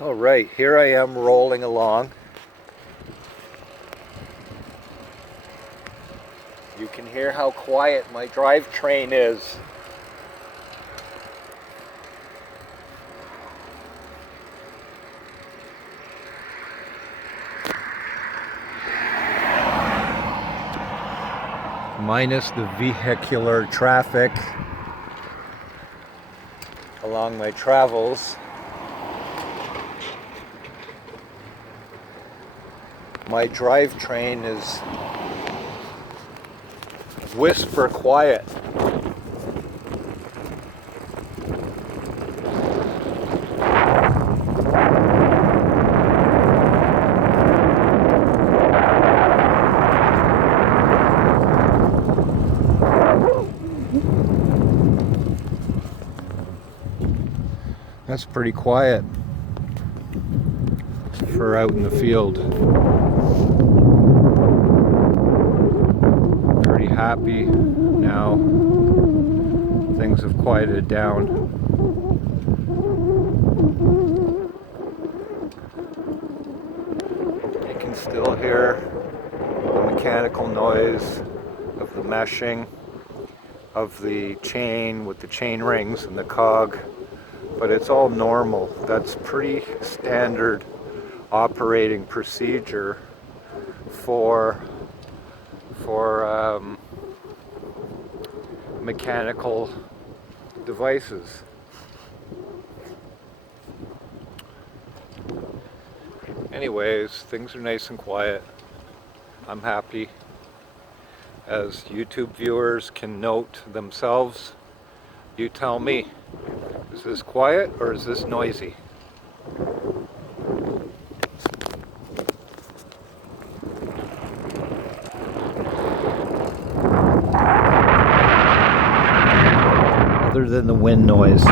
All right, here I am rolling along. You can hear how quiet my drivetrain is. Minus the vehicular traffic along my travels. My drivetrain is whisper quiet. That's pretty quiet for out in the field. Pretty happy now. Things have quieted down. You can still hear the mechanical noise of the meshing of the chain with the chain rings and the cog, but it's all normal. That's pretty standard operating procedure for mechanical devices. Anyways, things are nice and quiet. I'm happy. As YouTube viewers can note themselves, you tell me, is this quiet or is this noisy? Other than the wind noise.